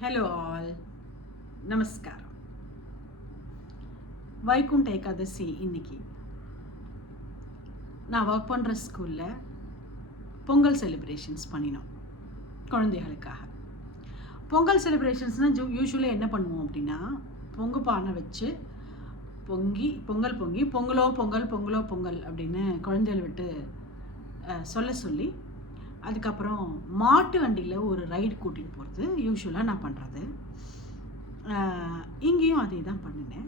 Hello all நமஸ்காரம் வைகுண்ட ஏகாதசி இன்னைக்கு நான் ஒர்க் பண்ணுற ஸ்கூலில் பொங்கல் செலிப்ரேஷன்ஸ் பண்ணினோம் குழந்தைகளுக்காக பொங்கல் செலிப்ரேஷன்ஸ்னால் ஜூ யூஸ்வலாக என்ன பண்ணுவோம் அப்படின்னா பொங்கு பானை வச்சு பொங்கி பொங்கல் பொங்கி பொங்கலோ பொங்கல் பொங்கலோ பொங்கல் அப்படின்னு குழந்தைகளை விட்டு சொல்ல சொல்லி அதுக்கப்புறம் மாட்டு வண்டியில் ஒரு ரைடு கூட்டிகிட்டு போகிறது யூஸ்வலாக நான் பண்ணுறது இங்கேயும் அதே தான் பண்ணினேன்.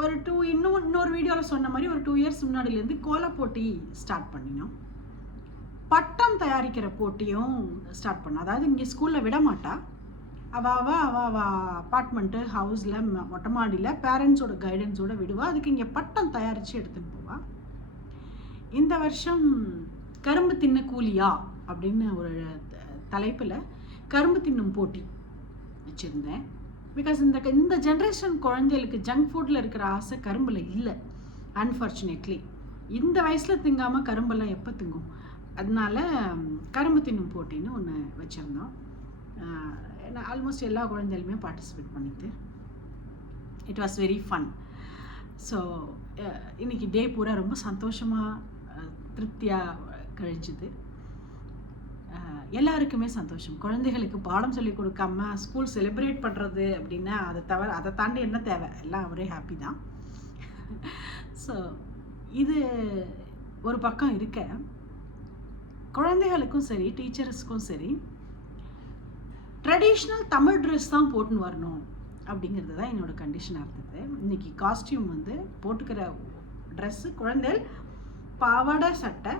ஒரு டூ இன்னும் இன்னொரு வீடியோவில் சொன்ன மாதிரி ஒரு டூ இயர்ஸ் முன்னாடிலேருந்து கோலப் போட்டி ஸ்டார்ட் பண்ணினோம். பட்டம் தயாரிக்கிற போட்டியும் ஸ்டார்ட் பண்ணோம். அதாவது இங்கே ஸ்கூலில் விட மாட்டா. அவ அவ அவ அப்பார்ட்மெண்ட்டு ஹவுஸில் மொட்டை மாடியில் பேரண்ட்ஸோட கைடன்ஸோட விடுவா. அதுக்கு இங்கே பட்டம் தயாரித்து எடுத்துன்னு போவா. இந்த வருஷம் கரும்பு தின்ன கூலியா? அப்படின்னு ஒரு தலைப்பில் கரும்பு தின்னும் போட்டி வச்சுருந்தேன். பிகாஸ் இந்த இந்த ஜென்ரேஷன் குழந்தைகளுக்கு ஜங்க் ஃபுட்டில் இருக்கிற ஆசை கரும்பில் இல்லை அன்ஃபார்ச்சுனேட்லி இந்த வயசில் திங்காமல் கரும்பெல்லாம் எப்போ திங்கும்? அதனால கரும்பு தின்னும் போட்டின்னு ஒன்று வச்சுருந்தோம். ஆல்மோஸ்ட் எல்லா குழந்தைகளுமே participate பண்ணிது it was very fun so இன்றைக்கி டே பூரா ரொம்ப சந்தோஷமாக திருப்தியாக கழிஞ்சுது. எல்லாருக்குமே சந்தோஷம். குழந்தைகளுக்கு பாடம் சொல்லி கொடுக்காம ஸ்கூல் செலிப்ரேட் பண்ணுறது அப்படின்னா அதை தவிர அதை தாண்டி என்ன தேவை? எல்லாம் ஒரே ஹாப்பி தான். ஸோ இது ஒரு பக்கம் இருக்க. குழந்தைகளுக்கும் சரி டீச்சர்ஸ்க்கும் சரி ட்ரெடிஷ்னல் தமிழ் ட்ரெஸ் தான் போட்டுன்னு வரணும் அப்படிங்கிறது தான் என்னோட கண்டிஷனாக இருந்தது. இன்றைக்கி காஸ்டியூம் வந்து போட்டுக்கிற ட்ரெஸ்ஸு குழந்தைகள் பாவாடை சட்டை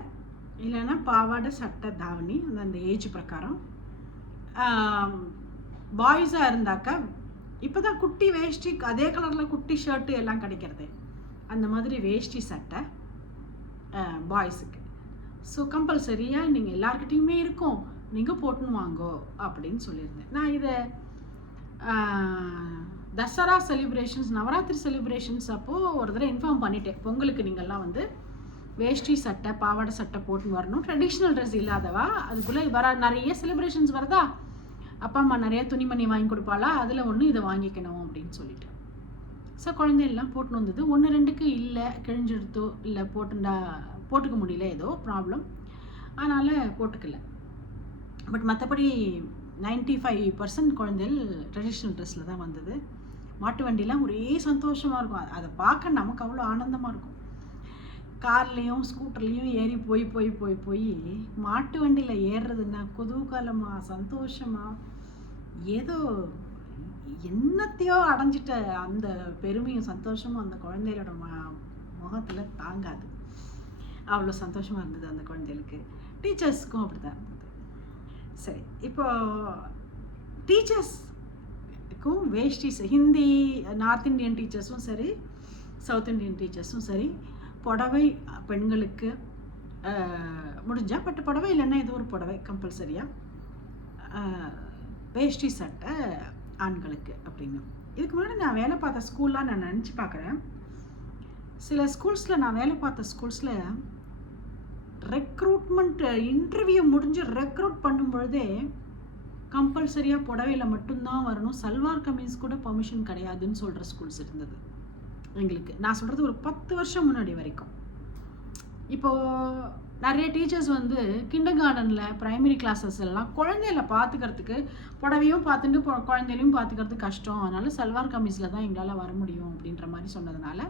இல்லைன்னா பாவாடை சட்டை தாவணி அந்த அந்த ஏஜ் பிரகாரம். பாய்ஸாக இருந்தாக்கா இப்போ தான் குட்டி வேஷ்டி அதே கலரில் குட்டி ஷர்ட்டு எல்லாம் கிடைக்கிறது. அந்த மாதிரி வேஷ்டி சட்டை பாய்ஸுக்கு ஸோ கம்பல்சரியாக நீங்கள் எல்லாருக்கிட்டேயுமே இருக்கும். நீங்கள் போட்டுன்னு வாங்கோ அப்படின்னு சொல்லியிருந்தேன். நான் இதை தசரா செலிப்ரேஷன்ஸ் நவராத்திரி செலிப்ரேஷன்ஸ் அப்போது ஒரு தடவை இன்ஃபார்ம் பண்ணிட்டேன். பொங்கலுக்கு நீங்கள்லாம் வந்து வேஷ்டி சட்டை பாவாடை சட்டை போட்டுன்னு வரணும். ட்ரெடிஷ்னல் ட்ரெஸ் இல்லாதவா? அதுக்குள்ளே வர நிறைய செலிப்ரேஷன்ஸ் வருதா? அப்பா அம்மா நிறைய துணிமணி வாங்கி கொடுப்பாளா? அதில் ஒன்று இதை வாங்கிக்கணும் அப்படின்னு சொல்லிட்டு. ஸோ குழந்தை எல்லாம் போட்டுன்னு வந்தது. ஒன்று ரெண்டுக்கு இல்லை கிழிஞ்செடுத்தோ இல்லை போட்டுண்டா போட்டுக்க முடியல ஏதோ ப்ராப்ளம் அதனால் போட்டுக்கல. பட் மற்றபடி 95% ஃபைவ் பர்சன்ட் குழந்தைகள் ட்ரெடிஷ்னல் ட்ரெஸ்ஸில் தான் வந்தது. மாட்டு வண்டிலாம் ஒரே சந்தோஷமாக இருக்கும். அதை பார்க்க நமக்கு அவ்வளோ ஆனந்தமாக இருக்கும். கார்லேயும் ஸ்கூட்டர்லேயும் ஏறி போய் போய் போய் போய் மாட்டு வண்டியில் ஏறுறதுன்னா குதூகலமாக சந்தோஷமா? ஏதோ என்னத்தையோ அடைஞ்சிட்ட அந்த பெருமையும் சந்தோஷமும் அந்த குழந்தையோட ம முகத்தில் தாங்காது. அவ்வளோ சந்தோஷமாக இருந்தது அந்த குழந்தைகளுக்கு. டீச்சர்ஸ்க்கும் அப்படி தான் இருந்தது. சரி இப்போ டீச்சர்ஸ்க்கும் வேஷ்டிஸ் ஹிந்தி நார்த் இந்தியன் டீச்சர்ஸும் சரி சவுத் இந்தியன் டீச்சர்ஸும் சரி புடவை பெண்களுக்கு முடிஞ்சால் பட்டு புடவை இல்லைன்னா ஏதோ ஒரு புடவை கம்பல்சரியாக வேஷ்டி சட்டை ஆண்களுக்கு அப்படின்னு. இதுக்கு முன்னாடி நான் வேலை பார்த்த ஸ்கூல்லாம் நான் நினச்சி பார்க்குறேன். சில ஸ்கூல்ஸில் நான் வேலை பார்த்த ஸ்கூல்ஸில் ரெக்ரூட்மெண்ட் இன்டர்வியூ முடிஞ்சு ரெக்ரூட் பண்ணும் பொழுதே கம்பல்சரியாக புடவையில் மட்டும்தான் வரணும். சல்வார் கமீஸ் கூட பர்மிஷன் கிடையாதுன்னு சொல்கிற ஸ்கூல்ஸ் இருந்தது. எங்களுக்கு. நான் சொல்கிறது ஒரு பத்து வருஷம் முன்னாடி வரைக்கும். இப்போது நிறைய டீச்சர்ஸ் வந்து கிண்டர் கார்டனில் ப்ரைமரி கிளாஸஸ் எல்லாம் குழந்தைகளை பார்த்துக்கிறதுக்கு புடவையும் பார்த்துட்டு பொ- குழந்தைகளையும் பார்த்துக்கிறது கஷ்டம். அதனால சல்வார் கமீஸில் தான் எங்களால் வர முடியும் அப்படின்ற மாதிரி சொன்னதுனால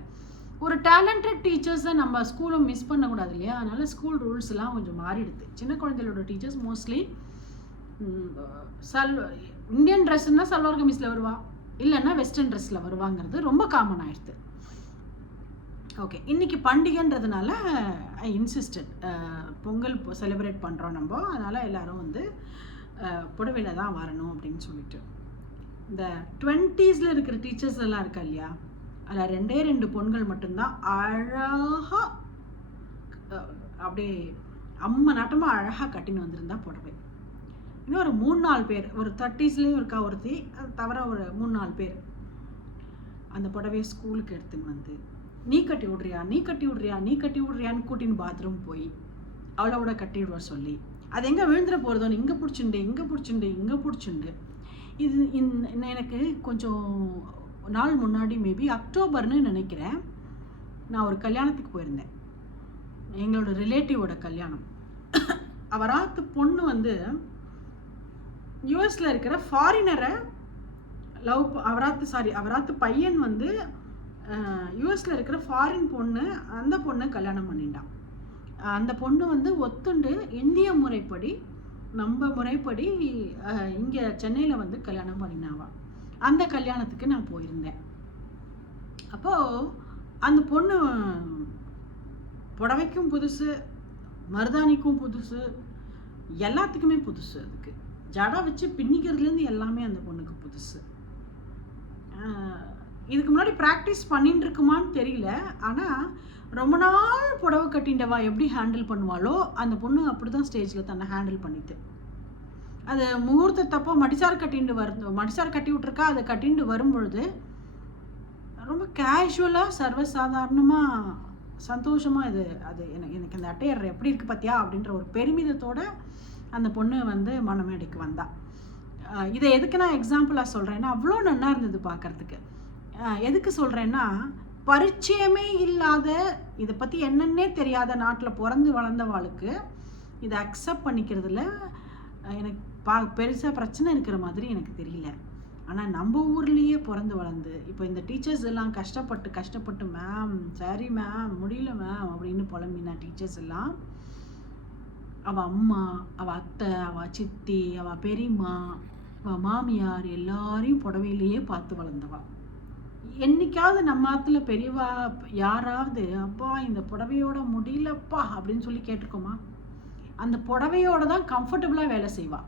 ஒரு டேலண்டட் டீச்சர்ஸை நம்ம ஸ்கூலும் மிஸ் பண்ணக்கூடாது இல்லையா? அதனால் ஸ்கூல் ரூல்ஸ்லாம் கொஞ்சம் மாறிடுது. சின்ன குழந்தைகளோட டீச்சர்ஸ் மோஸ்ட்லி சல் இந்தியன் ட்ரெஸ்ஸுன்னா சல்வார் கமீஸில் வருவா. இல்லைன்னா வெஸ்டர்ன் ட்ரெஸ்ஸில் வருவாங்கிறது ரொம்ப காமன் ஆயிடுது. ஓகே இன்னைக்கு பண்டிகைன்றதுனால I insisted uh, Pongal celebrate பண்ணுறோம் நம்ம. அதனால் எல்லாரும் வந்து uh, புடவையில் தான் வரணும் அப்படின்னு சொல்லிட்டு. இந்த டுவெண்ட்டீஸில் இருக்கிற டீச்சர்ஸ் எல்லாம் இருக்கா இல்லையா? அதில் ரெண்டே ரெண்டு பொண்கள் மட்டும்தான் அழகாக அப்படியே அம்ம நாட்டமாக அழகாக கட்டின்னு வந்திருந்தா புடவை. இன்னும் ஒரு மூணு நாலு பேர் ஒரு தேர்ட்டீஸ்லேயும் இருக்கா ஒருத்தி அது தவிர ஒரு மூணு நாலு பேர். அந்த புடவையை ஸ்கூலுக்கு எடுத்துன்னு வந்து நீ கட்டி விட்றியா நீ கட்டி விட்றியா நீ கட்டி விட்றியான்னு கூட்டின்னு பாத்ரூம் போய் அவளோட கட்டிவிடுவ சொல்லி. அது எங்கே விழுந்துட போகிறதோன்னு இங்கே பிடிச்சிண்டு இங்கே பிடிச்சிண்டு இங்கே பிடிச்சிண்டு. இது இன் எனக்கு கொஞ்சம் நாள் முன்னாடி மேபி அக்டோபர்னு நினைக்கிறேன். நான் ஒரு கல்யாணத்துக்கு போயிருந்தேன். எங்களோட ரிலேட்டிவோட கல்யாணம். அவராத்து பொண்ணு வந்து யூஎஸில் இருக்கிற ஃபாரினரை லவ் அவராத்து சாரி அவராத்து பையன் வந்து யூஎஸில் இருக்கிற ஃபாரின் பொண்ணு அந்த பொண்ணை கல்யாணம் பண்ணிட்டான் அந்த பொண்ணு வந்து ஒத்துண்டு இந்திய முறைப்படி நம்ம முறைப்படி இங்கே சென்னையில் வந்து கல்யாணம் பண்ணினாவா. அந்த கல்யாணத்துக்கு நான் போயிருந்தேன். அப்போது அந்த பொண்ணு புடவைக்கும் புதுசு மருதாணிக்கும் புதுசு எல்லாத்துக்குமே புதுசு அதுக்கு. ஜடா வச்சு பின்னிக்கிறதுலேருந்து எல்லாமே அந்த பொண்ணுக்கு புதுசு. இதுக்கு முன்னாடி ப்ராக்டிஸ் பண்ணிட்டு இருக்குமான்னு தெரியல. ஆனால் ரொம்ப நாள் புடவை கட்டிண்டவா எப்படி ஹேண்டில் பண்ணுவாளோ அந்த பொண்ணு அப்படி தான் ஸ்டேஜில் தன்னை ஹேண்டில் பண்ணிட்டு. அது முகூர்த்தத்தப்போ மடிசார் கட்டிண்டு வரு மடிசார் கட்டி விட்ருக்கா அதை கட்டிண்டு வரும்பொழுது ரொம்ப கேஷுவலாக சர்வசாதாரணமாக சந்தோஷமாக இது அது எனக்கு எனக்கு அந்த அட்டையர் எப்படி இருக்குது பார்த்தியா அப்படின்ற ஒரு பெருமிதத்தோட அந்த பொண்ணு வந்து மணமேடைக்கு வந்தா. இதை எதுக்கு நான் எக்ஸாம்பிளாக சொல்கிறேன்னா அவ்வளோ நல்லா இருந்தது பார்க்கறதுக்கு எதுக்கு சொல்கிறேன்னா பரிச்சயமே இல்லாத இதை பற்றி என்னன்னே தெரியாத நாட்டில் பிறந்து வளர்ந்தவாளுக்கு இதை அக்செப்ட் பண்ணிக்கிறதுல எனக்கு பா பெருசாக பிரச்சனை இருக்கிற மாதிரி எனக்கு தெரியல. ஆனால் நம்ம ஊர்லேயே பிறந்து வளர்ந்து இப்போ இந்த டீச்சர்ஸ் எல்லாம் கஷ்டப்பட்டு கஷ்டப்பட்டு மேம் சரி மேம் முடியல மேம் அப்படின்னு புலம்பினா டீச்சர்ஸ் எல்லாம் அவள் அம்மா அவள் அத்தை அவள் சித்தி அவள் பெரியம்மா அவள் மாமியார் எல்லாரையும் புடவையிலேயே பார்த்து வளர்ந்தவா. என்னைக்காவது நம்ம ஆத்துல பெரியவா யாராவது அப்பா இந்த புடவையோட முடியலப்பா அப்படின்னு சொல்லி கேட்டிருக்கோமா? அந்த புடவையோட தான் கம்ஃபர்டபுளாக வேலை செய்வாள்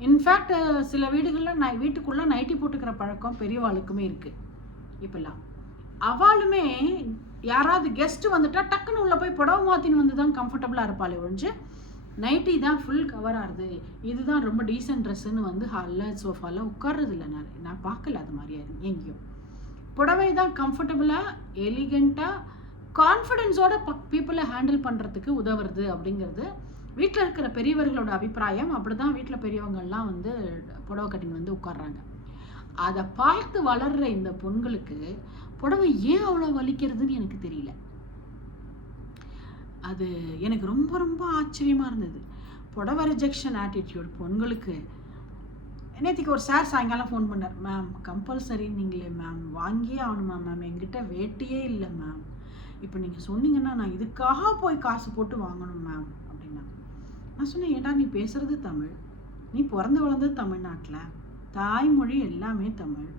இன்ஃபேக்ட் சில வீடுகளில் நான் வீட்டுக்குள்ளே நைட்டி போட்டுக்கிற பழக்கம் பெரியவாளுக்குமே இருக்குது இப்போல்லாம். அவளுமே யாராவது கெஸ்ட்டு வந்துட்டா டக்குன்னு உள்ளே போய் புடவை மாற்றின்னு வந்து தான் கம்ஃபர்டபுளாக இருப்பாளே ஒழிஞ்சு நைட்டி தான் ஃபுல் கவர் ஆகுது இதுதான் ரொம்ப டீசென்ட் ட்ரெஸ்ஸுன்னு வந்து ஹாலில் சோஃபாவில் உட்கார்றது இல்லை நான் நான் பார்க்கல அது மாதிரி எங்கேயும் புடவை தான் கம்ஃபர்டபுளாக எலிகண்ட்டாக கான்ஃபிடென்ஸோட பக் பீப்புளை ஹேண்டில் பண்ணுறதுக்கு உதவுறது அப்படிங்கிறது. வீட்டில் இருக்கிற பெரியவர்களோட அபிப்பிராயம் அப்படி தான் வீட்டில் பெரியவங்கள்லாம் வந்து புடவை கட்டின்னு வந்து உட்கார்றாங்க. அதை பார்த்து வளர்கிற இந்த பொண்களுக்கு புடவை ஏன் அவ்வளோ வலிக்கிறதுன்னு எனக்கு தெரியல. அது எனக்கு ரொம்ப ரொம்ப ஆச்சரியமாக இருந்தது. புடவை ரிஜெக்ஷன் ஆட்டிடியூட் பொண்களுக்கு நேற்றுக்கு ஒரு சார் சாயங்காலம் ஃபோன் பண்ணார். மேம் கம்பல்சரி நீங்களே மேம் வாங்கியே ஆகணுமா மேம் எங்கிட்ட வேட்டியே இல்லை மேம் இப்போ நீங்கள் சொன்னீங்கன்னா நான் இதுக்காக போய் காசு போட்டு வாங்கணும் மேம் அப்படின்னா நான் சொன்னேன் ஏன்டா நீ பேசுகிறது தமிழ்? நீ பிறந்து வளர்ந்தது தமிழ்நாட்டில். தாய்மொழி எல்லாமே தமிழ்.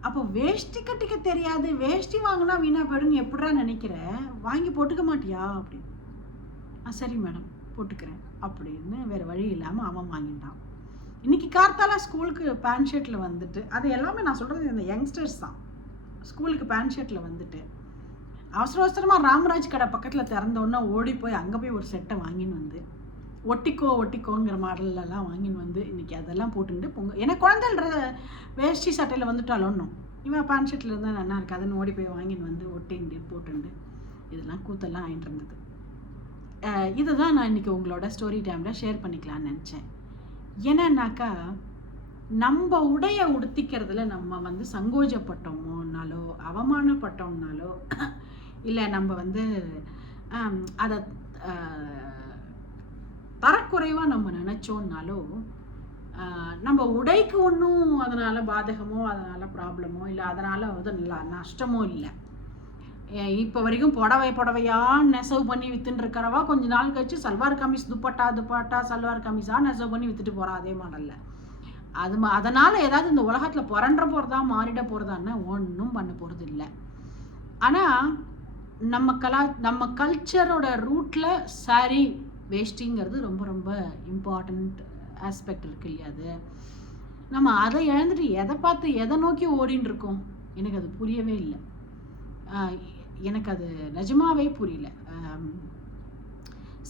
அப்போ வேஷ்டி கட்டிக்க தெரியாது. வேஷ்டி வாங்கினா வீணா போயிடுன்னு எப்படா நினைக்கிற? வாங்கி போட்டுக்க மாட்டியா? அப்படின்னு. ஆ சரி மேடம் போட்டுக்கிறேன். அப்படின்னு வேறு வழி இல்லாமல் அவன் வாங்கிட்டான். இன்றைக்கி கார்த்தால ஸ்கூலுக்கு பேண்ட் ஷர்ட்டில் வந்துட்டு அது எல்லாமே நான் சொல்கிறது இந்த யங்ஸ்டர்ஸ் தான். ஸ்கூலுக்கு பேண்ட் ஷர்ட்டில் வந்துட்டு அவசர அவசரமாக ராமராஜ் கடை பக்கத்தில் திறந்தோன்னே ஓடி போய் அங்கே போய் ஒரு செட்டை வாங்கின்னு வந்து ஒட்டிக்கோ ஒட்டிக்கோங்கிற மாடல்லலாம் வாங்கின்னு வந்து இன்றைக்கி அதெல்லாம் போட்டுட்டு பொங்க ஏன்னா குழந்தைன்ற வேஷ்டி சட்டையில் வந்துட்டாலும் ஒன்றும் இவன் பேண்ட் ஷர்ட்டில் இருந்தால் நல்லா இருக்காதுன்னு ஓடி போய் வாங்கின்னு வந்து ஒட்டிண்டு போட்டுண்டு இதெல்லாம் கூத்தெல்லாம் ஆகிட்டு இருந்தது. இதுதான் நான் இன்னைக்கு உங்களோட ஸ்டோரி டைமில் ஷேர் பண்ணிக்கலாம்னு நினச்சேன். என்னன்னாக்கா நம்ம உடைய உடுத்திக்கிறதுல நம்ம வந்து சங்கோஜப்பட்டோமோனாலோ அவமானப்பட்டோம்னாலோ இல்லை நம்ம வந்து அதை தரக்குறைவாக நம்ம நினச்சோன்னாலோ நம்ம உடைக்கு ஒன்றும் அதனால் பாதகமோ அதனால் ப்ராப்ளமோ இல்லை அதனால் வந்து நல்லா நஷ்டமோ இல்லை. இப்போ வரைக்கும் புடவை புடவையா நெசவு பண்ணி வித்துன்னு இருக்கிறவா கொஞ்ச நாள் கழிச்சு சல்வார் கமிஸ் துப்பட்டா துப்பட்டா சல்வார் கமிஸாக நெசவு பண்ணி வித்துட்டு போகிறா அதே மாடலில். அது ம- ஏதாவது இந்த உலகத்தில் புரண்ட போறதா மாறிட போகிறதான்னு ஒன்றும் பண்ண போகிறது இல்லை ஆனால் நம்ம கலா நம்ம கல்ச்சரோட ரூட்டில் சாரி வேஷ்டிங்கிறது ரொம்ப ரொம்ப இம்பார்ட்டண்ட் ஆஸ்பெக்ட் இருக்கு இல்லையா அது? நம்ம அதை இழந்துட்டு எதை பார்த்து எதை நோக்கி ஓடின்னு இருக்கோம்? எனக்கு அது புரியவே இல்லை. எனக்கு அது நிஜமாவே புரியல.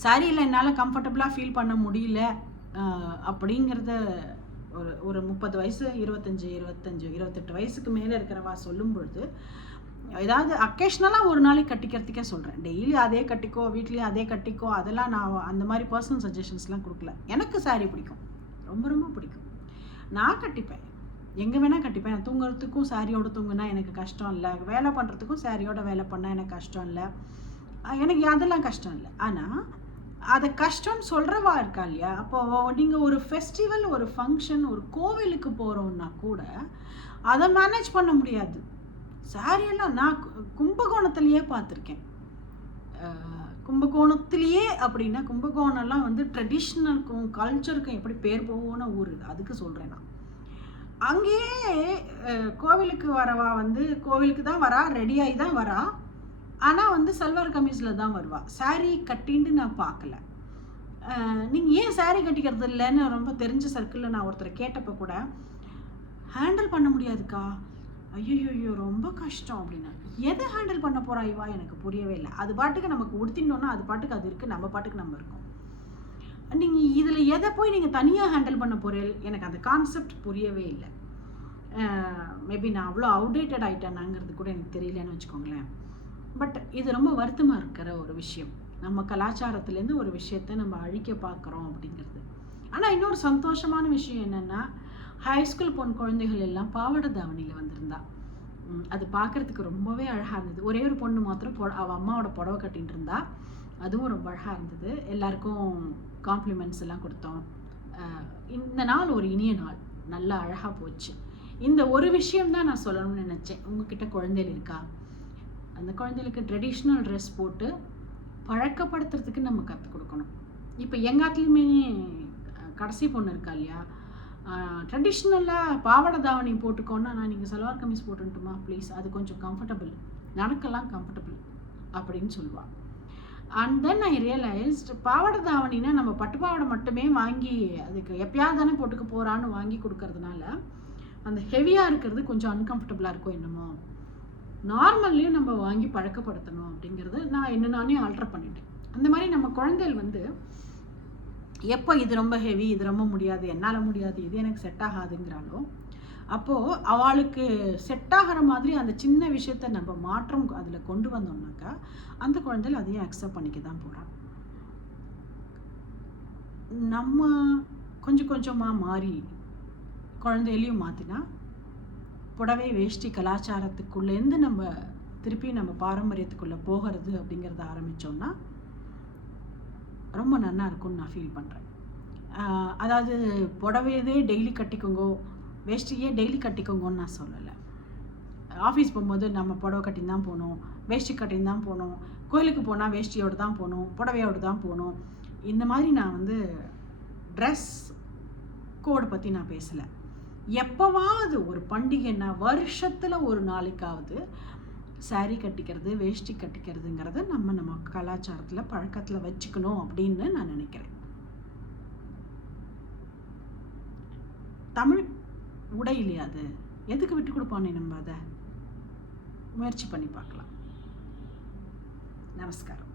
சாரியில் என்னால் கம்ஃபர்டபுளாக ஃபீல் பண்ண முடியல. அப்படிங்கிறத ஒரு ஒரு முப்பது வயசு இருபத்தஞ்சி இருபத்தஞ்சு இருபத்தெட்டு வயசுக்கு மேலே இருக்கிறவா சொல்லும் பொழுது ஏதாவது அக்கேஷ்னலாக ஒரு நாளைக்கு கட்டிக்கிறதுக்கே சொல்கிறேன் டெய்லி அதே கட்டிக்கோ வீட்லேயும் அதே கட்டிக்கோ அதெல்லாம் நான் அந்த மாதிரி பர்சனல் சஜஷன்ஸ்லாம் கொடுக்கல. எனக்கு saree பிடிக்கும். ரொம்ப ரொம்ப பிடிக்கும். நான் கட்டிப்பேன். எங்கே வேணால் கட்டிப்பேன் நான் தூங்குறதுக்கும் சாரியோடு தூங்குனா எனக்கு கஷ்டம் இல்லை. வேலை பண்ணுறதுக்கும் சாரியோட வேலை பண்ணால் எனக்கு கஷ்டம் இல்லை. எனக்கு அதெல்லாம் கஷ்டம் இல்லை. ஆனால் அதை கஷ்டம்னு சொல்கிறவா இருக்கா இல்லையா? அப்போது நீங்கள் ஒரு ஃபெஸ்டிவல் ஒரு ஃபங்க்ஷன் ஒரு கோவிலுக்கு போகிறோன்னா கூட அதை மேனேஜ் பண்ண முடியாது. சாரியெல்லாம் எல்லாம் நான் கும்பகோணத்துலேயே பார்த்துருக்கேன். கும்பகோணத்துலேயே அப்படின்னா கும்பகோணம்லாம் வந்து ட்ரெடிஷ்னலுக்கும் கல்ச்சருக்கும் எப்படி பேர் போகணும் ஊர் அதுக்கு சொல்கிறேன் நான். அங்கேயே கோவிலுக்கு வரவா வந்து கோவிலுக்கு தான் வரா ரெடியாகி தான் வரா. ஆனால் வந்து சல்வார் கமீஸில் தான் வருவா. saree கட்டின்ட்டு நான் பார்க்கல. நீங்கள் ஏன் saree கட்டிக்கிறது இல்லைன்னு ரொம்ப தெரிஞ்ச சர்க்கிளில் நான் ஒருத்தரை கேட்டப்போ கூட ஹேண்டில் பண்ண முடியாதுக்கா. ஐயோயோ ரொம்ப கஷ்டம் அப்படின்னா எதை ஹேண்டில் பண்ண போறா இவா? எனக்கு புரியவே இல்லை. அது பாட்டுக்கு நமக்கு உடுத்திட்டோம்னா அது பாட்டுக்கு அது இருக்குது நம்ம பாட்டுக்கு நம்ம இருக்கோம். நீங்கள் இதில் எதை போய் நீங்கள் தனியாக ஹேண்டில் பண்ண போகிறீர்கள் எனக்கு அந்த கான்செப்ட் புரியவே இல்லை. மேபி நான் அவ்வளோ அவுடேட்டட் ஆகிட்டேனாங்கிறது கூட எனக்கு தெரியலன்னு வச்சுக்கோங்களேன். பட் இது ரொம்ப வருத்தமாக இருக்கிற ஒரு விஷயம். நம்ம கலாச்சாரத்துலேருந்து ஒரு விஷயத்தை நம்ம அழிக்க பார்க்குறோம் அப்படிங்கிறது. ஆனால் இன்னொரு சந்தோஷமான விஷயம் என்னென்னா ஹைஸ்கூல் பொன் குழந்தைகள் எல்லாம் பாவாடை தாவணியில் வந்திருந்தா. அது பார்க்கறதுக்கு ரொம்பவே அழகாக இருந்தது. ஒரே ஒரு பொண்ணு மாத்திரம் பொ அவள் அம்மாவோட புடவை கட்டிட்டு இருந்தா அதுவும் ரொம்ப அழகாக இருந்தது. எல்லாருக்கும் காம்ப்ளிமெண்ட்ஸ் எல்லாம் கொடுத்தோம். இந்த நாள் ஒரு இனிய நாள். நல்லா அழகாக போச்சு. இந்த ஒரு விஷயம் தான் நான் சொல்லணும்னு நினச்சேன். உங்ககிட்ட குழந்தைகள் இருக்கா? அந்த குழந்தைகளுக்கு ட்ரெடிஷ்னல் ட்ரெஸ் போட்டு பழக்கப்படுத்துறதுக்கு நம்ம கற்றுக் கொடுக்கணும். இப்போ எங்காத்துலேயுமே கடைசி பொண்ணு இருக்கா இல்லையா? ட்ரெடிஷ்னலாக பாவாடை தாவணி போட்டுக்கோன்னா நான் நீங்கள் சல்வார் கமீஸ் போட்டுட்டுமா ப்ளீஸ் அது கொஞ்சம் கம்ஃபர்டபுள் நடக்கலாம் கம்ஃபர்டபுள் அப்படின்னு சொல்லுவாள் அண்ட் தென் ஐ ரியலைஸ்ட் பாவாடை தாவணினா நம்ம பட்டு பாவாடை மட்டுமே வாங்கி அதுக்கு எப்பயாவது தானே போட்டுக்க போகிறான்னு வாங்கி கொடுக்கறதுனால அந்த ஹெவியாக இருக்கிறது கொஞ்சம் அன்கம்ஃபர்டபுளாக இருக்கும் என்னமோ. நார்மல்லையும் நம்ம வாங்கி பழக்கப்படுத்தணும் அப்படிங்கிறது நான் என்ன நானே ஆல்டர் பண்ணிட்டேன். அந்த மாதிரி நம்ம குழந்தைகள் வந்து எப்போ இது ரொம்ப ஹெவி இது ரொம்ப முடியாது என்னால் முடியாது இது எனக்கு செட் ஆகாதுங்கிறாலோ அப்போது அவளுக்கு செட் ஆகிற மாதிரி அந்த சின்ன விஷயத்த நம்ம மாற்றம் அதில் கொண்டு வந்தோம்னாக்கா அந்த குழந்தைகள் அதையும் அக்செப்ட் பண்ணிக்க தான் போகிறான் நம்ம கொஞ்சம் கொஞ்சமாக மாறி குழந்தையிலையும் மாற்றினா புடவை வேஷ்டி கலாச்சாரத்துக்குள்ளேருந்து நம்ம திருப்பி நம்ம பாரம்பரியத்துக்குள்ளே போகிறது அப்படிங்கிறத ஆரம்பித்தோம்னா ரொம்ப நல்லா இருக்கும்னு நான் ஃபீல் பண்ணுறேன் அதாவது புடவையதே டெய்லி கட்டிக்கோங்கோ வேஷ்டியே டெய்லி கட்டிக்கோங்கன்னு நான் சொல்லலை. ஆஃபீஸ் போகும்போது நம்ம புடவை கட்டின்னு தான் போகணும் வேஷ்டி கட்டின்னு தான் போகணும் கோயிலுக்கு போனால் வேஷ்டியோடு தான் போகணும் புடவையோடு தான் போகணும். இந்த மாதிரி நான் வந்து ட்ரெஸ் கோடு பற்றி நான் பேசலை. எப்போவாவது ஒரு பண்டிகைன்னா வருஷத்தில் ஒரு நாளைக்காவது saree கட்டிக்கிறது வேஷ்டி கட்டிக்கிறதுங்கிறத நம்ம நம்ம கலாச்சாரத்தில் பழக்கத்தில் வச்சுக்கணும் அப்படின்னு நான் நினைக்கிறேன். தமிழ் உடை இல்லையா அது எதுக்கு விட்டு கொடுப்பானே நம்ம அதை முயற்சி பண்ணி பார்க்கலாம். நமஸ்காரம்.